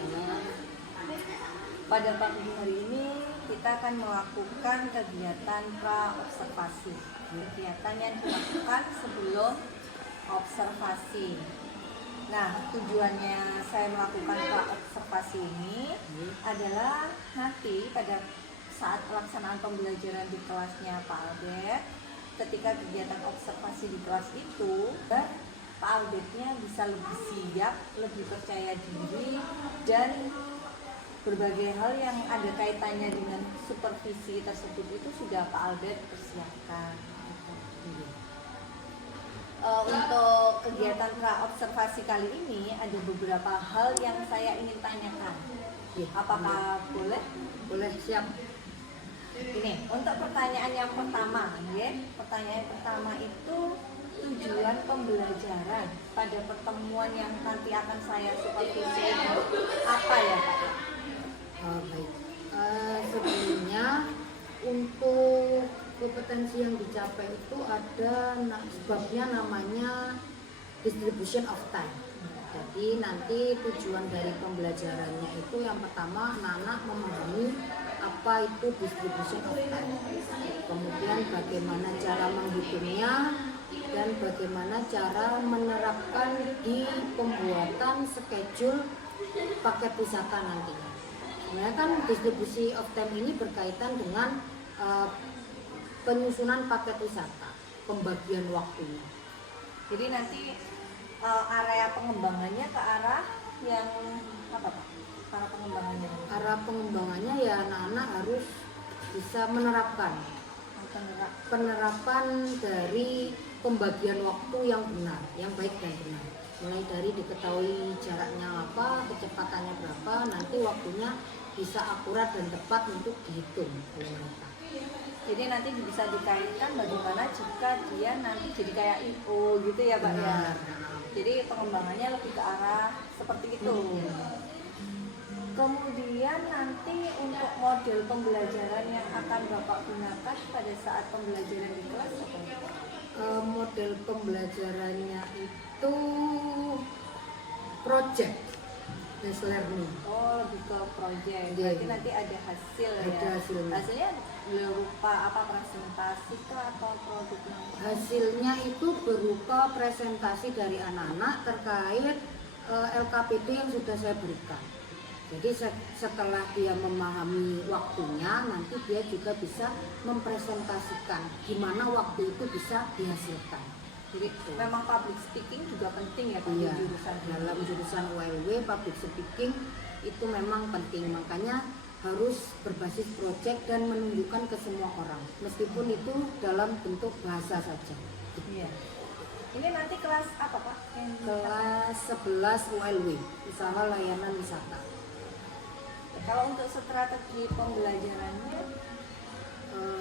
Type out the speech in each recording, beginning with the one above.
Waalaikumsalam. Pada pagi hari ini kita akan melakukan kegiatan pra-observasi. Kegiatan yang dilakukan sebelum observasi. Nah, tujuannya saya melakukan pra-observasi ini adalah nanti pada saat pelaksanaan pembelajaran di kelasnya Pak Albert, ketika kegiatan observasi di kelas itu, Pak Albertnya bisa lebih siap, lebih percaya diri, dan berbagai hal yang ada kaitannya dengan supervisi tersebut itu sudah Pak Albert persiapkan. Untuk kegiatan pra-observasi kali ini ada beberapa hal yang saya ingin tanyakan. Apakah boleh? Boleh, siap. Ini untuk pertanyaan yang pertama, ya. Pertanyaan pertama itu tujuan pembelajaran pada pertemuan yang nanti akan saya supervisi apa ya Pak? Baik. Sebelumnya untuk kompetensi yang dicapai itu ada sebabnya namanya distribution of time. Jadi nanti tujuan dari pembelajarannya itu yang pertama anak-anak memahami apa itu distribution of time, kemudian bagaimana cara menghitungnya dan bagaimana cara menerapkan di pembuatan schedule paket wisata nantinya. Sebenarnya kan distribusi of time ini berkaitan dengan penyusunan paket wisata, pembagian waktunya. Jadi nanti area pengembangannya ke arah yang apa Pak? Arah pengembangannya? Arah pengembangannya ya anak-anak harus bisa menerapkan penerapan dari pembagian waktu yang benar, yang baik dan benar. Mulai dari diketahui jaraknya apa, kecepatannya berapa, nanti waktunya bisa akurat dan tepat untuk dihitung oleh mereka. Jadi nanti bisa dikaitkan bagaimana jika dia nanti jadi kayak IO gitu ya Pak ya. Jadi pengembangannya lebih ke arah seperti itu. Kemudian nanti untuk model pembelajaran yang akan Bapak gunakan pada saat pembelajaran di kelas apa? Model pembelajarannya itu project based learning. Oh, lebih ke project. Berarti nanti ada hasil ya. Ada hasilnya. Hasilnya berupa apa, presentasi kah atau produknya? Hasilnya itu berupa presentasi dari anak-anak terkait LKPD yang sudah saya berikan. Jadi setelah dia memahami waktunya, nanti dia juga bisa mempresentasikan gimana waktu itu bisa dihasilkan. Jadi memang public speaking juga penting ya Pak, iya, jurusan dalam jurusan ULW public speaking itu memang penting, makanya harus berbasis project dan menunjukkan ke semua orang, meskipun itu dalam bentuk bahasa saja. Iya. Ini nanti kelas apa Pak? Kelas 11 ULW, usaha layanan wisata. Kalau untuk strategi pembelajarannya,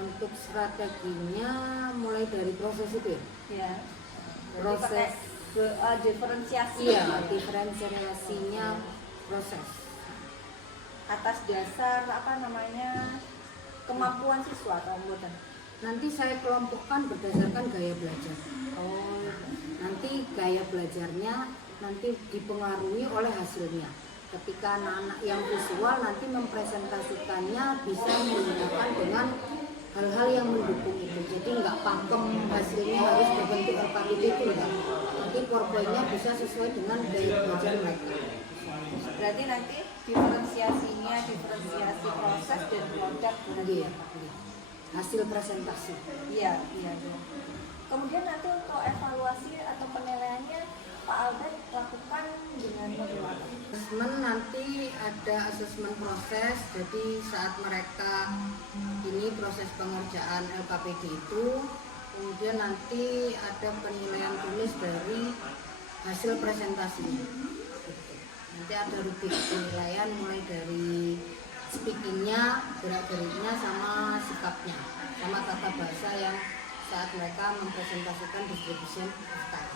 untuk strateginya mulai dari proses itu ya. Proses diferensiasi. Iya, diferensiasinya proses. Atas dasar apa namanya kemampuan siswa atau bukan? Nanti saya kelompokkan berdasarkan gaya belajar. Oh, nanti gaya belajarnya nanti dipengaruhi oleh hasilnya. Ketika anak-anak yang visual nanti mempresentasikannya bisa menggunakan dengan hal-hal yang mendukung itu. Jadi nggak pakem hasilnya harus berbentuk LKPD itu enggak. Nanti PowerPoint-nya bisa sesuai dengan gaya belajar mereka. Berarti nanti diferensiasinya diferensiasi proses dan produk. Iya. Hasil presentasi. Iya. Kemudian nanti untuk evaluasi atau penilaiannya Pak Albert lakukan dengan bagaimana? Asesmen nanti ada asesmen proses, jadi saat mereka ini proses pengerjaan LKPD itu, kemudian nanti ada penilaian tulis dari hasil presentasinya. Nanti ada rubrik penilaian mulai dari speakingnya, gerak-geriknya, sama sikapnya, sama tata bahasa yang saat mereka mempresentasikan distribution of time.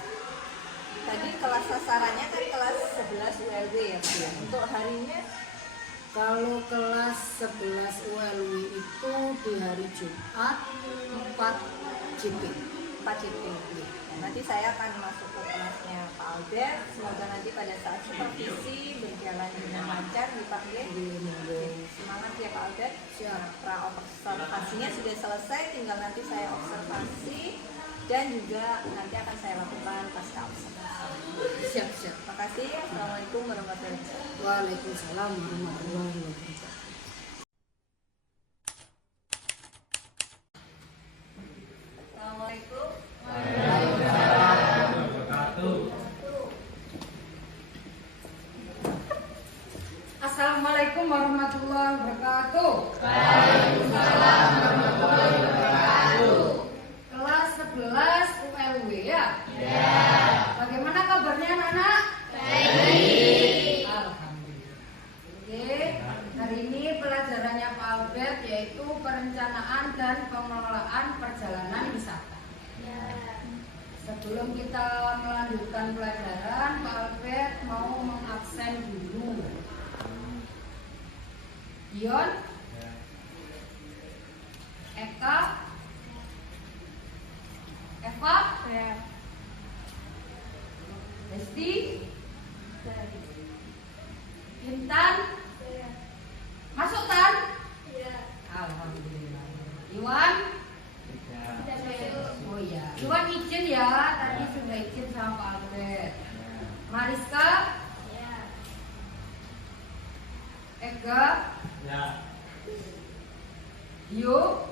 Tadi kelas sasarannya kan kelas 11 ULW ya Pak ya. Untuk harinya kalau kelas 11 ULW itu di hari Jumat 4 JP. 4 JP. Nanti saya akan masuk ke kelasnya Pak Albert. Semoga nanti pada saat supervisi berjalan dengan lancar dipanggil. Semangat ya Pak Albert. Pra observasinya sudah selesai, tinggal nanti saya observasi dan juga nanti akan saya lakukan pasca observasi. Siap. Terima kasih. Assalamualaikum warahmatullahi wabarakatuh. Waalaikumsalam warahmatullahi wabarakatuh. Assalamualaikum. Assalamualaikum warahmatullahi wabarakatuh. Kelas 11 ULW ya? Bagaimana kabarnya anak-anak? Baik. Alhamdulillah. Oke, hari ini pelajarannya Pak Albert yaitu perencanaan dan pengelolaan perjalanan wisata. Sebelum kita melanjutkan pelajaran, Pak Albert mau mengabsen dulu. Dion, Eka, Eva, Desti, Intan, masuk Tan? Alhamdulillah. Iwan? Oh iya, Iwan izin ya, tadi sudah izin sama Pak Albert. Mariska? Ega? Dio?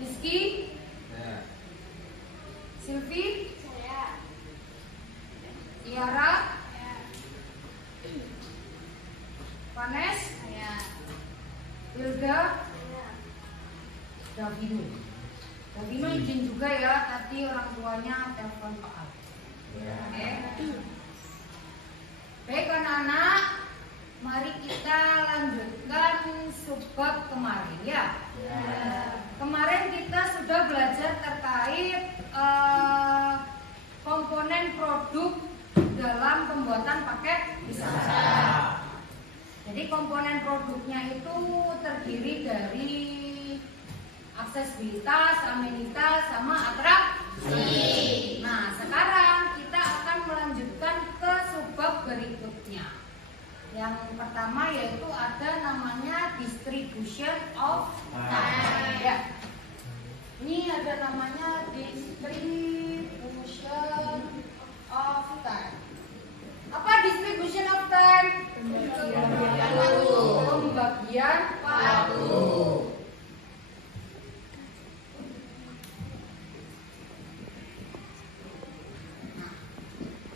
Rizky? Silvi? Tiara? Vanes? Hilda? Davino. Davino izin juga ya, tadi orang tuanya telepon Pak Al. Oke. Baik anak-anak, mari kita lanjutkan subbab kemarin ya. Kemarin kita sudah belajar terkait komponen produk dalam pembuatan paket wisata. Jadi komponen produknya itu terdiri dari aksesibilitas, amenitas, sama atraksi. Nah, sekarang kita akan melanjutkan ke subbab berikutnya. Yang pertama yaitu ada namanya distribution of time. Ya. Ini ada namanya distribution of time. Apa distribution of time? Pembagian waktu.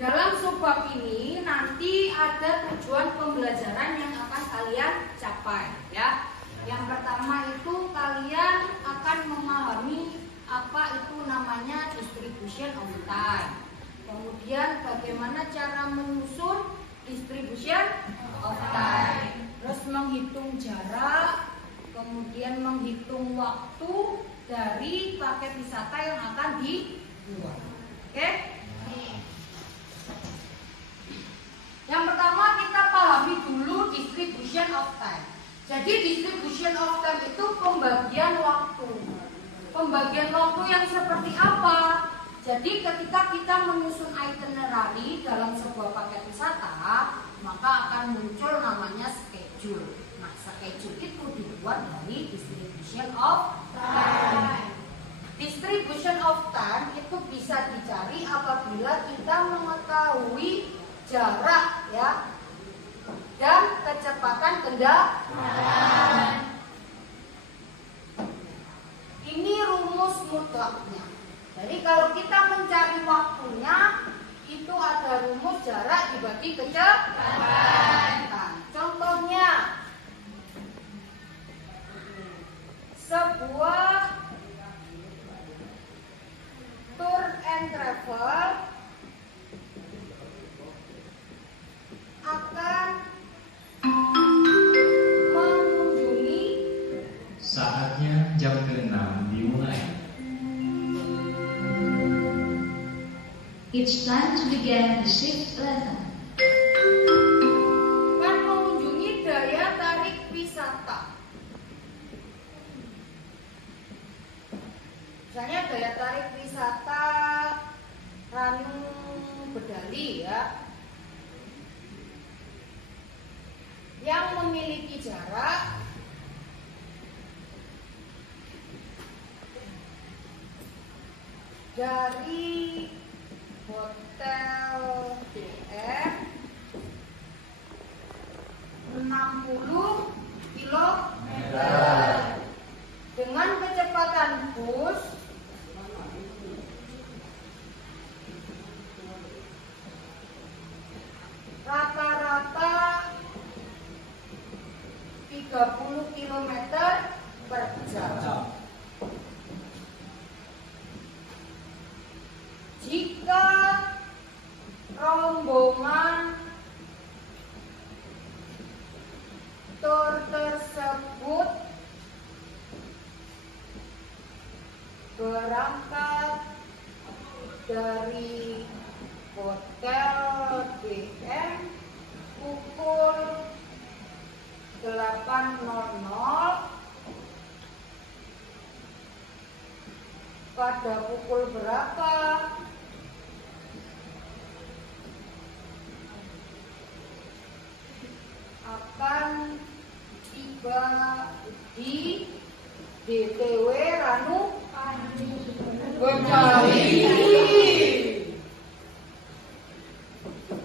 Dalam subbab ini nanti ada tujuan pembelajaran yang akan kalian capai ya. Yang pertama itu kalian akan memahami apa itu namanya distribution of time. Kemudian bagaimana cara menyusun distribution of time. Terus menghitung jarak, kemudian menghitung waktu dari paket wisata yang akan dibuat. Oke? Yang pertama kita pahami dulu distribution of time. Jadi distribution of time itu pembagian waktu. Pembagian waktu yang seperti apa? Jadi ketika kita menyusun itinerary dalam sebuah paket wisata, maka akan muncul namanya schedule. Nah, schedule itu dibuat dari distribution of time. Distribution of time itu bisa dicari apabila kita mengetahui jarak ya dan kecepatan kendaraan. Ini rumus mutlaknya. Jadi kalau kita mencari waktunya itu ada rumus jarak dibagi kecepatan. Nah, contohnya sebuah tour and travel akan mengunjungi. Saatnya jam ke-6 dimulai. It's time to begin the shift lesson. Kan mengunjungi daya tarik wisata. Misalnya daya tarik wisata yang memiliki jarak dari Hotel DM 60 km dengan kecepatan bus rata-rata 30 km per jam. Jika rombongan tur tersebut berangkat dari Hotel DM pukul 8.00, pada pukul berapa akan tiba di DTW Ranu Betawi.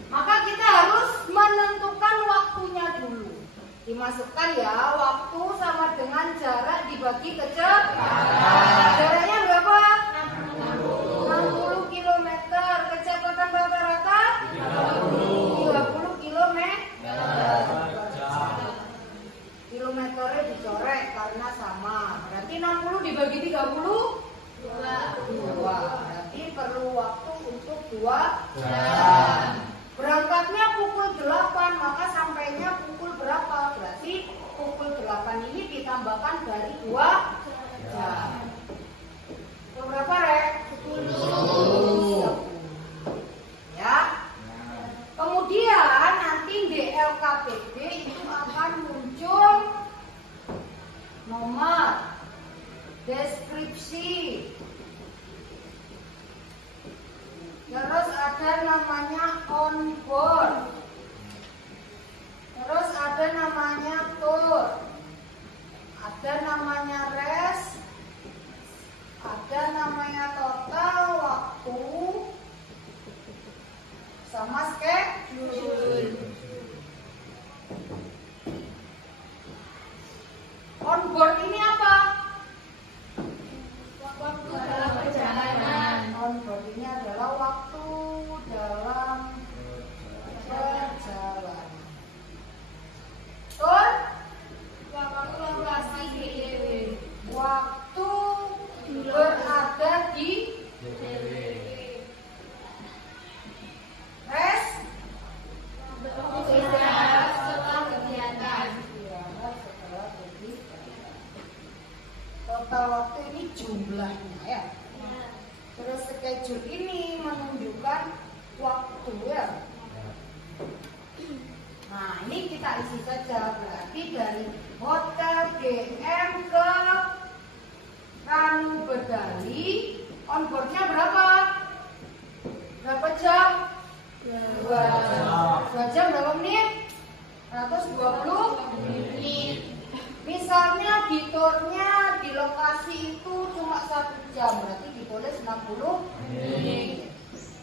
Maka kita harus menentukan waktunya dulu. Dimasukkan ya, waktu sama dengan jarak dibagi kecepatan. Jaraknya berapa? 60 km. Kecepatan rata-rata 30 km. Kilometernya dicorek karena sama. Berarti 60 dibagi 30 2. Berarti perlu waktu untuk 2 jam. Berangkatnya pukul 8, maka sampainya pukul berapa? Berarti pukul 8 ini ditambahkan dari 2 jam. Berapa, Rek? 10. Ya. Kemudian nanti di LKPD itu akan muncul nomor, deskripsi, terus ada namanya on board, terus ada namanya tour, ada namanya rest, ada namanya total waktu, sama schedule. On board ini apa? Waktu dalam perjalanan. On board ini adalah waktu dalam perjalanan. Tour? Waktu lokasi DTW. Waktu berada di rest? Istirahat setelah kegiatan. Total waktu ini jumlahnya ya. Terus schedule ini menunjukkan waktu ya. Nah ini kita isi saja. Berarti dari Hotel DM ke Ranu Betawi, on boardnya berapa? Berapa jam? 2 jam. 2 jam berapa menit? 120 menit. Misalnya di tournya di lokasi itu cuma 1 jam, berarti ditulis 60 menit.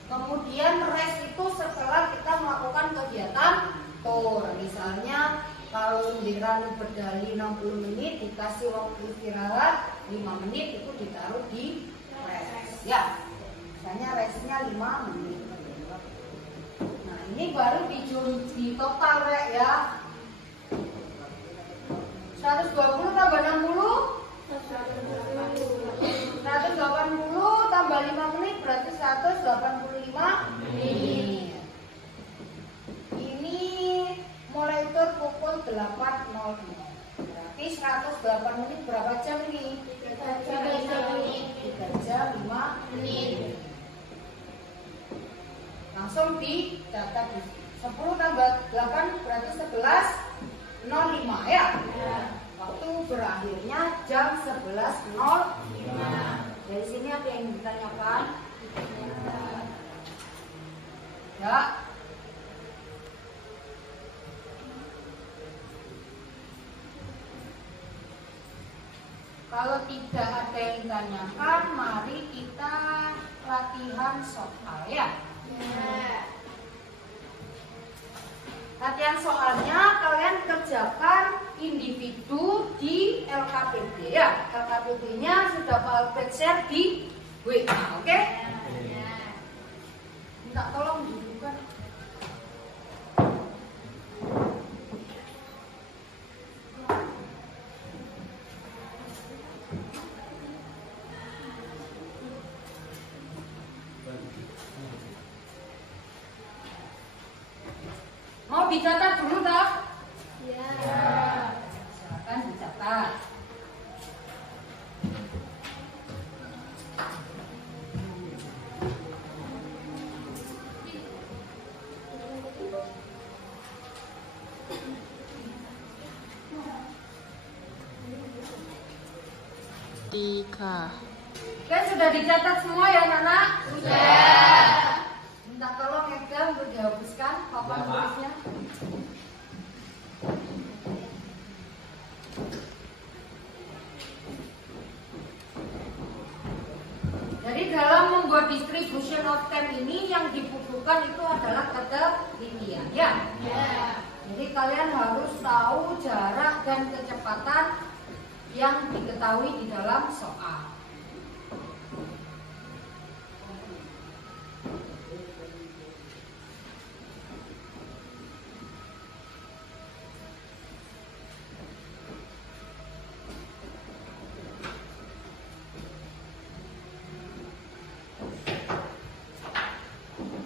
Kemudian rest itu setelah kita melakukan kegiatan tour. Misalnya kalau di Ranu Betawi 60 menit, dikasih waktu istirahat 5 menit, itu ditaruh di rest. Ya, misalnya restnya 5 menit. Nah ini baru di total ya. 120 tambah 60 180 tambah 5 menit berarti 185 menit. Ini mulai tur pukul 8.00. Berarti 108 menit berapa jam ini? 3 jam 5 menit. Langsung dicatat di 10 tambah 8 berarti 11.05 ya. Waktu berakhirnya jam 11.05. Dari sini ada yang ditanyakan? Ya. Kalau tidak ada yang ditanyakan, mari kita latihan soal ya. Latihan soalnya kalian kerjakan individu di LKPD ya. LKPD-nya sudah Pak Albert share di WA, oke? Minta tolong dudukkan. Mau dicatat dulu tak? Ya. Silakan dicatat. Tiga. Oke, sudah dicatat semua ya, Nana? Sudah. Minta tolong Ega untuk dihapuskan papan tulisnya. Jadi dalam membuat distribution of time ini yang dibutuhkan itu adalah ketelitian ya. Jadi kalian harus tahu jarak dan kecepatan yang diketahui di dalam soal.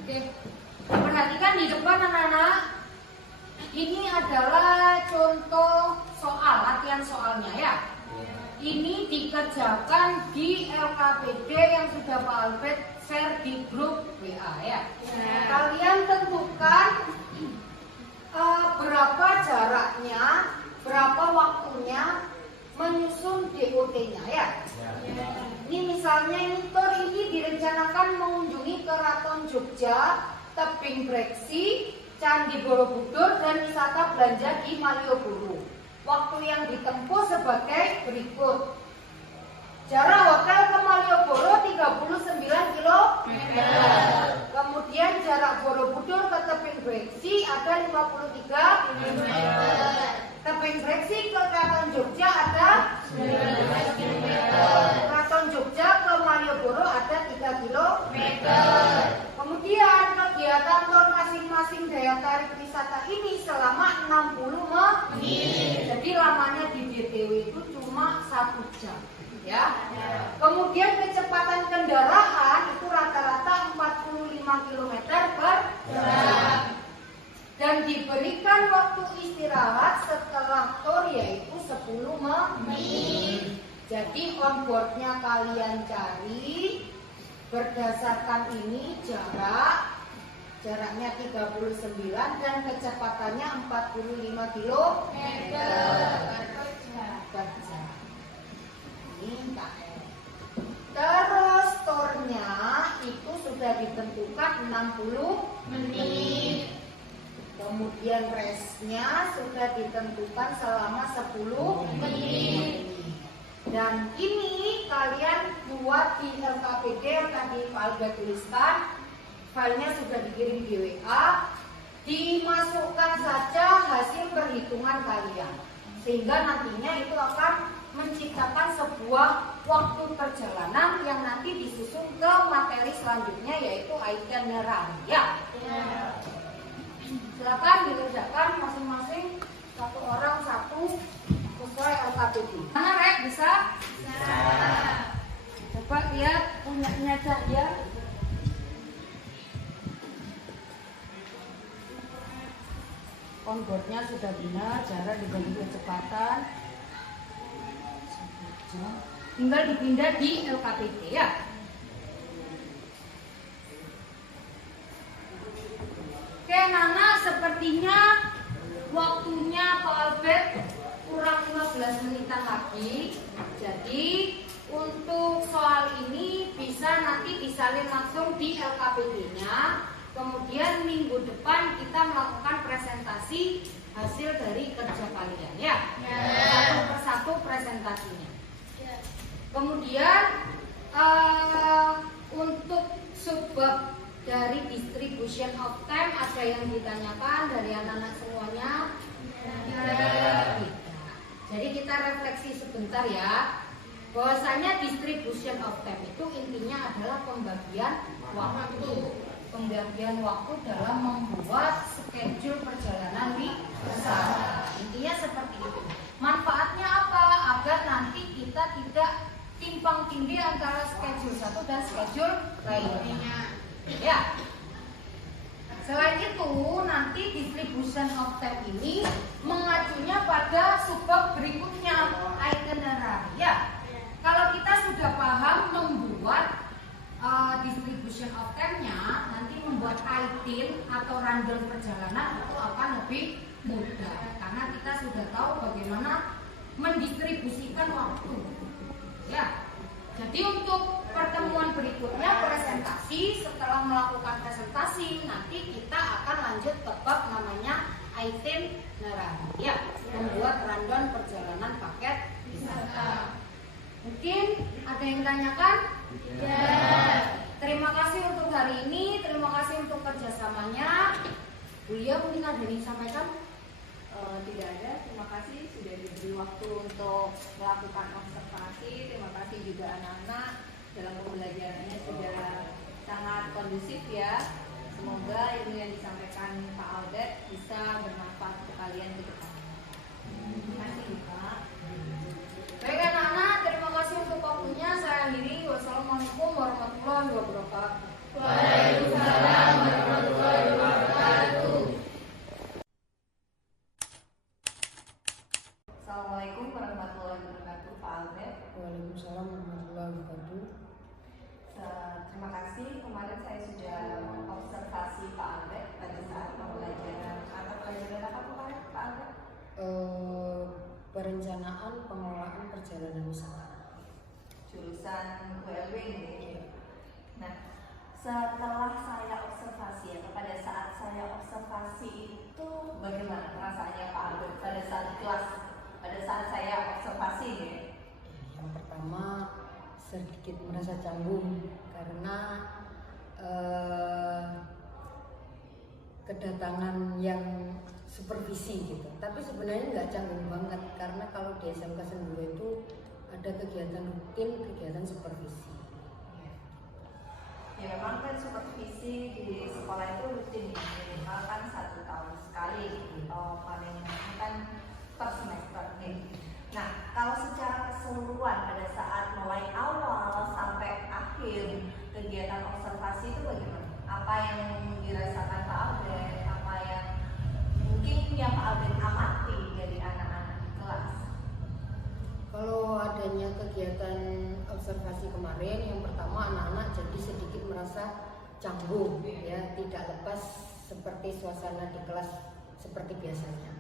Oke, perhatikan di depan anak-anak. Ini adalah contoh soal, latihan soalnya ya. Ini dikerjakan di LKPD yang sudah Pak Albert share di grup WA ya. Kalian tentukan berapa jaraknya, berapa waktunya menyusun DOT-nya ya. Ini misalnya ini tour ini direncanakan mengunjungi Keraton Jogja, Tebing Breksi, Candi Borobudur dan wisata belanja di Malioboro. Waktu yang ditempuh sebagai berikut. Jarak hotel ke Malioboro 39 km. Kemudian jarak Borobudur ke Tebing Breksi ada 53 km. Tebing Breksi ke Keraton Jogja ada 19 km. Keraton Jogja ke Malioboro ada 3 km. Kemudian kegiatan tur masing-masing daya tarik wisata ini selama 60 menit. Jadi lamanya di DTW itu cuma 1 jam. Ya. Kemudian kecepatan kendaraan itu rata-rata 45 km per jam. Dan diberikan waktu istirahat setelah tur yaitu 10 menit. Jadi onboardnya kalian cari berdasarkan ini jaraknya 39 dan kecepatannya 45 km per jam. Ini KM. Terus turnya itu sudah ditentukan 60 menit. Kemudian restnya sudah ditentukan selama 10 menit. Dan ini kalian buat di LKPD yang tadi Pak Albert tuliskan. Filenya sudah dikirim di WA. Dimasukkan saja hasil perhitungan kalian. Sehingga nantinya itu akan menciptakan sebuah waktu perjalanan yang nanti disusun ke materi selanjutnya yaitu itinerary ya. Silakan dikerjakan masing-masing satu orang satu sesuai LKPD. Mana Rek bisa? Bisa. Coba lihat punyanya Cahya. Onboardnya sudah benar, jarak dibagi kecepatan. Tinggal dipindah di LKPD ya. Oke Nana, sepertinya waktunya Pak Albert kurang 15 menitan lagi. Jadi untuk soal ini bisa nanti disalin langsung di LKPD-nya. Kemudian minggu depan kita melakukan presentasi hasil dari kerja kalian ya. Satu persatu presentasinya. Kemudian untuk subbab dari distribution of time ada yang ditanyakan dari anak-anak semuanya? Tidak. Jadi kita refleksi sebentar ya. Bahwasanya distribution of time itu intinya adalah pembagian waktu. Pembagian waktu dalam membuat schedule perjalanan wisata. Intinya seperti itu. Manfaatnya apa? Agar nanti kita tidak timpang tindih antara schedule satu dan schedule lainnya. Ya. Selain itu, nanti distribution of time ini mengacunya pada subbab berikutnya, itinerary. Ya. Kalau kita sudah paham membuat distribution of time-nya, nanti membuat item atau rundown perjalanan itu akan lebih mudah karena kita sudah tahu bagaimana mendistribusikan waktu. Ya. Jadi untuk pertemuan berikutnya presentasi, setelah melakukan presentasi nanti kita akan lanjut ke bab namanya itinerary. Ya, membuat rundown perjalanan paket wisata. Mungkin ada yang tanyakan? Ya. Terima kasih untuk hari ini, terima kasih untuk kerjasamanya. Buya mungkin ada yang disampaikan? Tidak ada, terima kasih sudah diberi waktu untuk melakukan observasi. Terima kasih juga anak-anak dalam pembelajarannya sudah sangat kondusif ya. Semoga ilmu yang disampaikan Pak Albert bisa bermanfaat untuk kalian ke depan. Terima kasih Pak. Baik anak-anak, terima kasih untuk waktunya. Saya akhiri. Wassalamualaikum warahmatullahi wabarakatuh. Waalaikumsalam warahmatullahi wabarakatuh. Assalamualaikum warahmatullahi wabarakatuh Pak Albert. Waalaikumsalam warahmatullahi wabarakatuh. Terima kasih, kemarin saya sudah observasi Pak Albert pada saat pembelajaran apa kemarin Pak Albert? Perencanaan pengelolaan perjalanan wisata. Jurusan WLW ini. Nah, setelah saya observasi atau pada saat saya observasi itu bagaimana perasaannya Pak Albert pada saat kelas, pada saat saya observasi ya? Yang pertama sedikit merasa canggung karena kedatangan yang supervisi gitu. Tapi sebenarnya nggak canggung banget karena kalau di SMK Senduro itu ada kegiatan rutin, kegiatan supervisi. Ya memang kan supervisi di sekolah itu rutin minimal kan 1 tahun sekali. Paling kan per semester nih. Nah, kalau secara keseluruhan pada saat mulai awal sampai akhir kegiatan observasi itu bagaimana? Apa yang dirasakan Pak Albert? Apa yang mungkin yang Pak Albert amati dari anak-anak di kelas? Kalau adanya kegiatan observasi kemarin, yang pertama anak-anak jadi sedikit merasa canggung, ya tidak lepas seperti suasana di kelas seperti biasanya.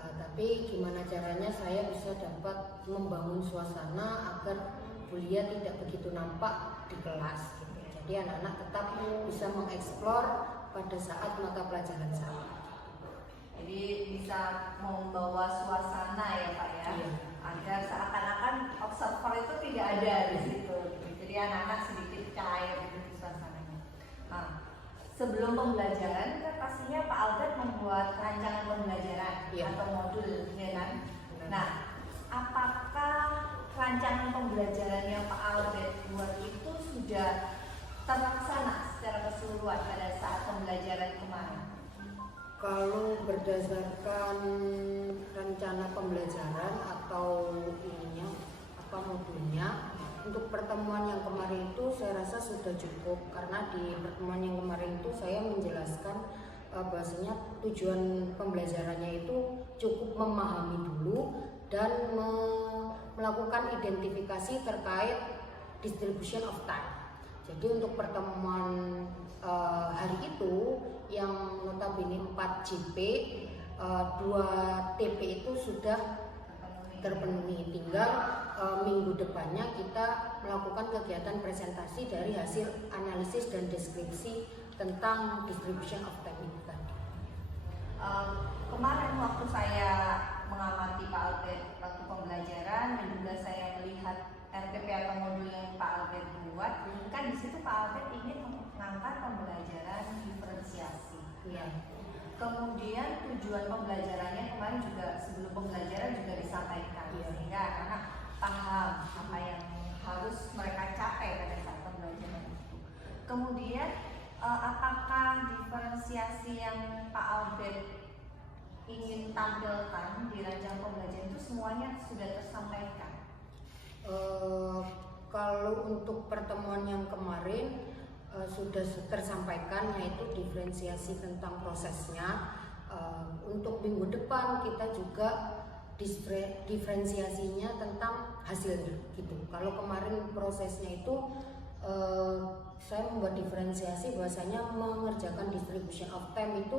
Tapi gimana caranya saya bisa dapat membangun suasana agar Bulia tidak begitu nampak di kelas gitu. Jadi anak-anak tetap bisa mengeksplor pada saat mata pelajaran sama. Jadi bisa membawa suasana ya Pak ya, Iya. agar seakan-akan observer itu tidak ada di situ. Jadi anak-anak sedikit cair di suasananya. Nah, sebelum pembelajaran kan pastinya Pak Albert membuat rancangan pembelajaran atau modul, ya kan? Nah, apakah rancangan pembelajaran yang Pak Albert buat itu sudah terlaksana secara keseluruhan pada saat pembelajaran kemarin? Kalau berdasarkan rencana pembelajaran atau modulnya, untuk pertemuan yang kemarin itu saya rasa sudah cukup karena di pertemuan yang kemarin itu saya menjelaskan bahwasanya tujuan pembelajarannya itu cukup memahami dulu dan melakukan identifikasi terkait distribution of time. Jadi untuk pertemuan hari itu yang notabene 4 JP, 2 TP itu sudah terpenuhi. Tinggal minggu depannya kita melakukan kegiatan presentasi dari hasil analisis dan deskripsi tentang distribution of time itu tadi. Kemarin waktu saya mengamati Pak Albert waktu pembelajaran dan juga saya melihat RPP Ya. Kemudian tujuan pembelajarannya kemarin juga sebelum pembelajaran juga disampaikan, Iya. sehingga anak paham apa yang harus mereka capai pada saat pembelajaran itu. Kemudian apakah diferensiasi yang Pak Albert ingin tampilkan di rancangan pembelajaran itu semuanya sudah tersampaikan? Kalau untuk pertemuan yang kemarin sudah tersampaikan, yaitu diferensiasi tentang prosesnya. Untuk minggu depan kita juga diferensiasinya tentang hasilnya gitu. Kalau kemarin prosesnya itu saya membuat diferensiasi bahwasanya mengerjakan distribution of time itu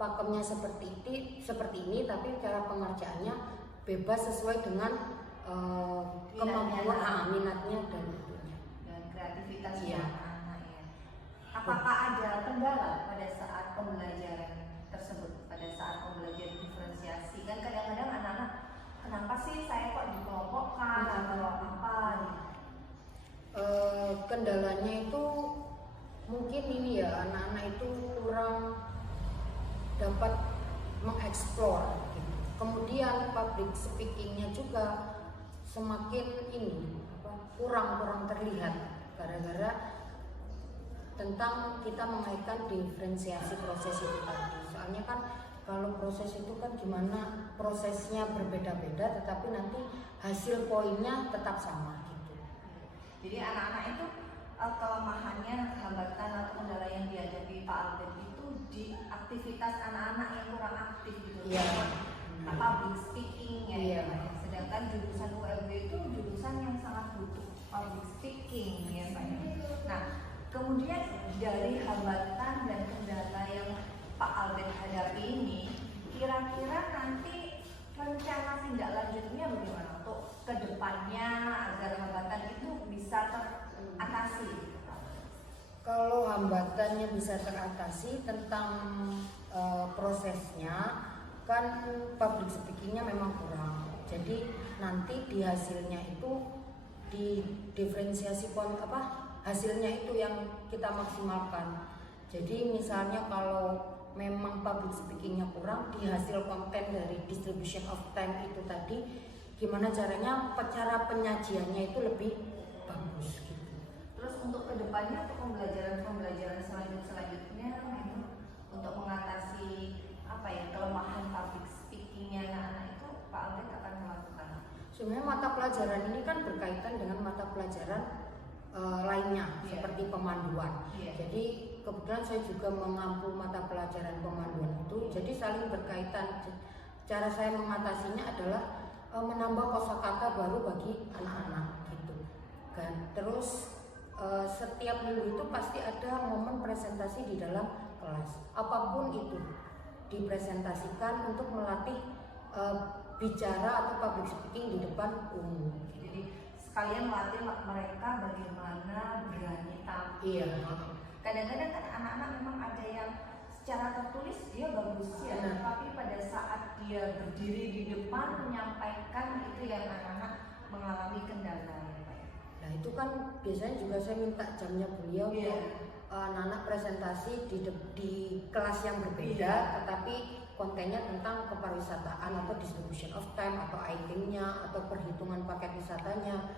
pakemnya seperti ini, tapi cara pengerjaannya bebas sesuai dengan kemampuan minatnya dan itunya dan kreativitas Iya. anak-anak ya. Apakah ada kendala pada saat pembelajaran tersebut, pada saat pembelajaran diferensiasi? Kan kadang-kadang anak-anak, kenapa sih saya kok dikelompokkan atau apa gitu? Kendalanya itu mungkin ini ya, anak-anak itu kurang dapat mengeksplor gitu. Kemudian public speakingnya juga semakin ini kurang terlihat gara-gara tentang kita mengaitkan diferensiasi proses itu tadi. Soalnya kan kalau proses itu kan gimana, prosesnya berbeda-beda tetapi nanti hasil poinnya tetap sama gitu. Jadi anak-anak itu kelemahannya, hambatan atau kendala yang dihadapi Pak Albert itu di aktivitas anak-anak yang kurang aktif gitu. Iya. Public speakingnya Iya. ya Pak ya. Sedangkan jurusan ULB itu jurusan yang sangat butuh public speaking ya Pak ya. Nah, kemudian dari hambatan dan kendala yang Pak Albert hadapi ini, kira-kira nanti rencana tindak lanjutnya bagaimana untuk kedepannya agar hambatan itu bisa teratasi? Kalau hambatannya bisa teratasi tentang prosesnya, kan public speakingnya memang kurang. Jadi nanti di hasilnya itu di diferensiasi hasilnya itu yang kita maksimalkan. Jadi misalnya kalau memang public speakingnya kurang, di hasil konten dari distribution of time itu tadi, gimana caranya cara penyajiannya itu lebih bagus gitu. Terus untuk kedepannya, untuk pembelajaran selanjutnya untuk mengatasi kelemahan public speakingnya anak-anak itu, Pak Albert akan melakukan. Sebenarnya mata pelajaran ini kan berkaitan dengan mata pelajaran lainnya seperti pemanduan. Jadi kebetulan saya juga mengampu mata pelajaran pemanduan itu, jadi saling berkaitan. Cara saya mengatasinya adalah menambah kosakata baru bagi anak-anak gitu kan. Terus setiap minggu itu pasti ada momen presentasi di dalam kelas, apapun itu dipresentasikan untuk melatih bicara atau public speaking di depan umum. Jadi sekalian melatih mereka bagaimana berani tampil. Iya. Kadang-kadang kan anak-anak memang ada yang secara tertulis dia bagus ya, tapi pada saat dia berdiri di depan menyampaikan itu yang anak-anak mengalami kendala ya Pak. Nah itu kan biasanya juga saya minta jamnya beliau untuk anak-anak presentasi di kelas yang berbeda, tetapi kontennya tentang kepariwisataan atau distribution of time atau itemnya atau perhitungan paket wisatanya.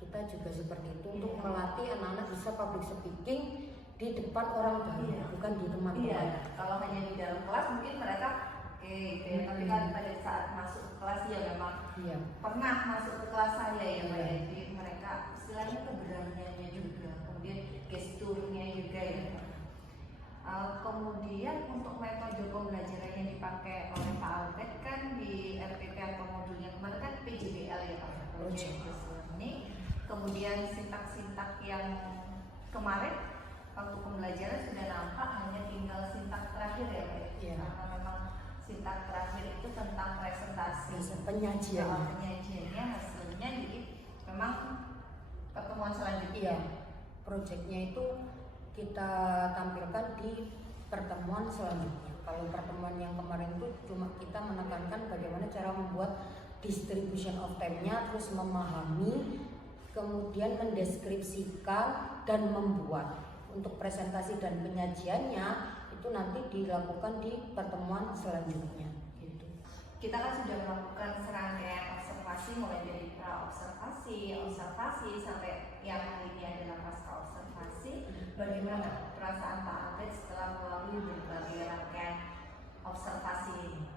Kita juga seperti itu untuk melatih anak-anak bisa public speaking di depan orang banyak, bukan di teman-teman. Kalau hanya di dalam kelas mungkin mereka tapi kan pada saat masuk ke kelas ya memang pernah masuk ke kelas saya ya Pak. Jadi mereka istilahnya keberaniannya juga, kemudian gesturnya juga ya Pak. Kemudian untuk metode pembelajaran yang dipakai oleh Pak Albert kan di RPP atau modulnya kemarin kan PJBL ya Pak, Project Based Learning. Kemudian sintak-sintak yang kemarin waktu pembelajaran sudah nampak, hanya tinggal sintak terakhir ya Pak. Karena memang sintak terakhir itu tentang presentasi, penyajiannya hasilnya, jadi memang pertemuan selanjutnya. Proyeknya itu kita tampilkan di pertemuan selanjutnya. Kalau pertemuan yang kemarin itu cuma kita menekankan bagaimana cara membuat distribution of time-nya, terus memahami, kemudian mendeskripsikan dan membuat. Untuk presentasi dan penyajiannya itu nanti dilakukan di pertemuan selanjutnya gitu. Kita kan sudah melakukan serangkaian observasi mulai dari pra-observasi, observasi sampai yang ini adalah pasca observasi. Bagaimana perasaan Pak Abed setelah melalui berbagai rangkaian observasi ini?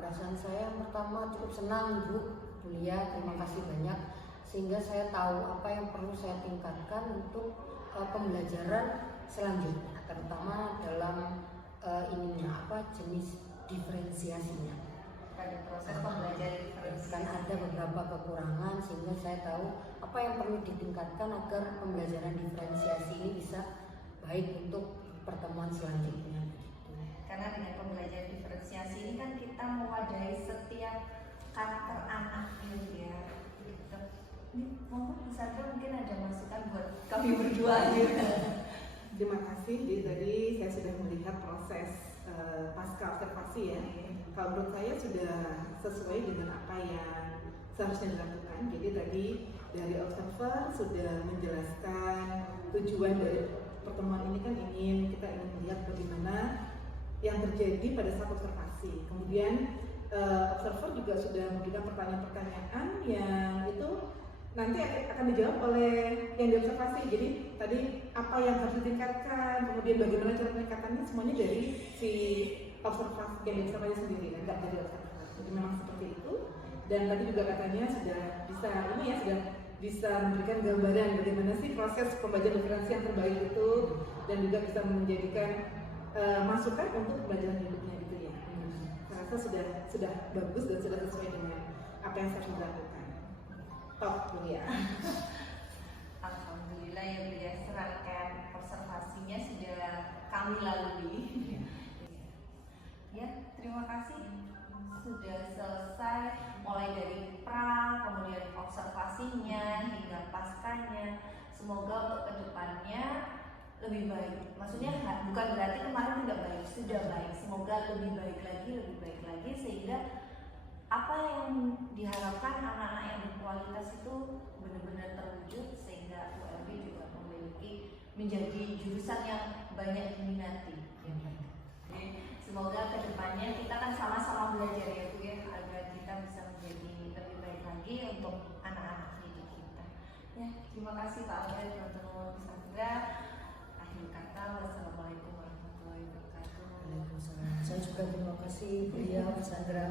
Perasaan saya pertama cukup senang Bu Julia, terima kasih banyak sehingga saya tahu apa yang perlu saya tingkatkan untuk pembelajaran selanjutnya, terutama dalam jenis diferensiasinya. Pada proses pembelajaran diferensiasi Kan ada beberapa kekurangan sehingga saya tahu apa yang perlu ditingkatkan agar pembelajaran diferensiasi ini bisa baik untuk pertemuan selanjutnya. karena dengan pembelajaran diferensiasi ini kan kita mewadahi setiap karakter anak gitu ya. Gitu. Ini monggo Bu Sandra mungkin ada masukan buat kami berdua gitu. Terima kasih. Jadi tadi saya sudah melihat proses pasca observasi ya. Kalau menurut saya sudah sesuai dengan apa yang seharusnya dilakukan. Jadi tadi dari observer sudah menjelaskan tujuan dari pertemuan ini kan kita ingin melihat bagaimana yang terjadi pada saat observasi. Kemudian observer juga sudah memberikan pertanyaan-pertanyaan yang itu nanti akan dijawab oleh yang diobservasi. Jadi tadi apa yang harus ditingkatkan, kemudian bagaimana cara peningkatannya, semuanya dari si observasi yang diobservasi sendiri, enggak dari observer. Jadi memang seperti itu. Dan tadi juga katanya sudah bisa memberikan gambaran bagaimana sih proses pembelajaran diferensi yang terbaik itu, dan juga bisa menjadikan masukan untuk pembelajaran hidupnya gitu ya. Saya rasa sudah bagus dan sudah sesuai dengan apa yang harus dilakukan. Top ya. Alhamdulillah ya Bu ya, serangkaian observasinya sudah kami lalui. Ya, terima kasih. Sudah selesai mulai dari pra, kemudian observasinya hingga paskanya. Semoga untuk kedepannya lebih baik. Maksudnya bukan berarti kemarin tidak baik, sudah baik. Semoga lebih baik lagi sehingga apa yang diharapkan anak-anak yang berkualitas itu benar-benar terwujud sehingga ULB juga menjadi jurusan yang banyak diminati. Semoga kedepannya kita kan sama-sama belajar ya Bu ya, agar kita bisa menjadi lebih baik lagi untuk anak-anak didik kita. Ya, terima kasih Pak Abed, teman-teman Bu Sandra. Akhir kata, wassalamualaikum warahmatullahi wabarakatuh. Waalaikumsalam. Saya juga terima kasih beliau Bu Sandra.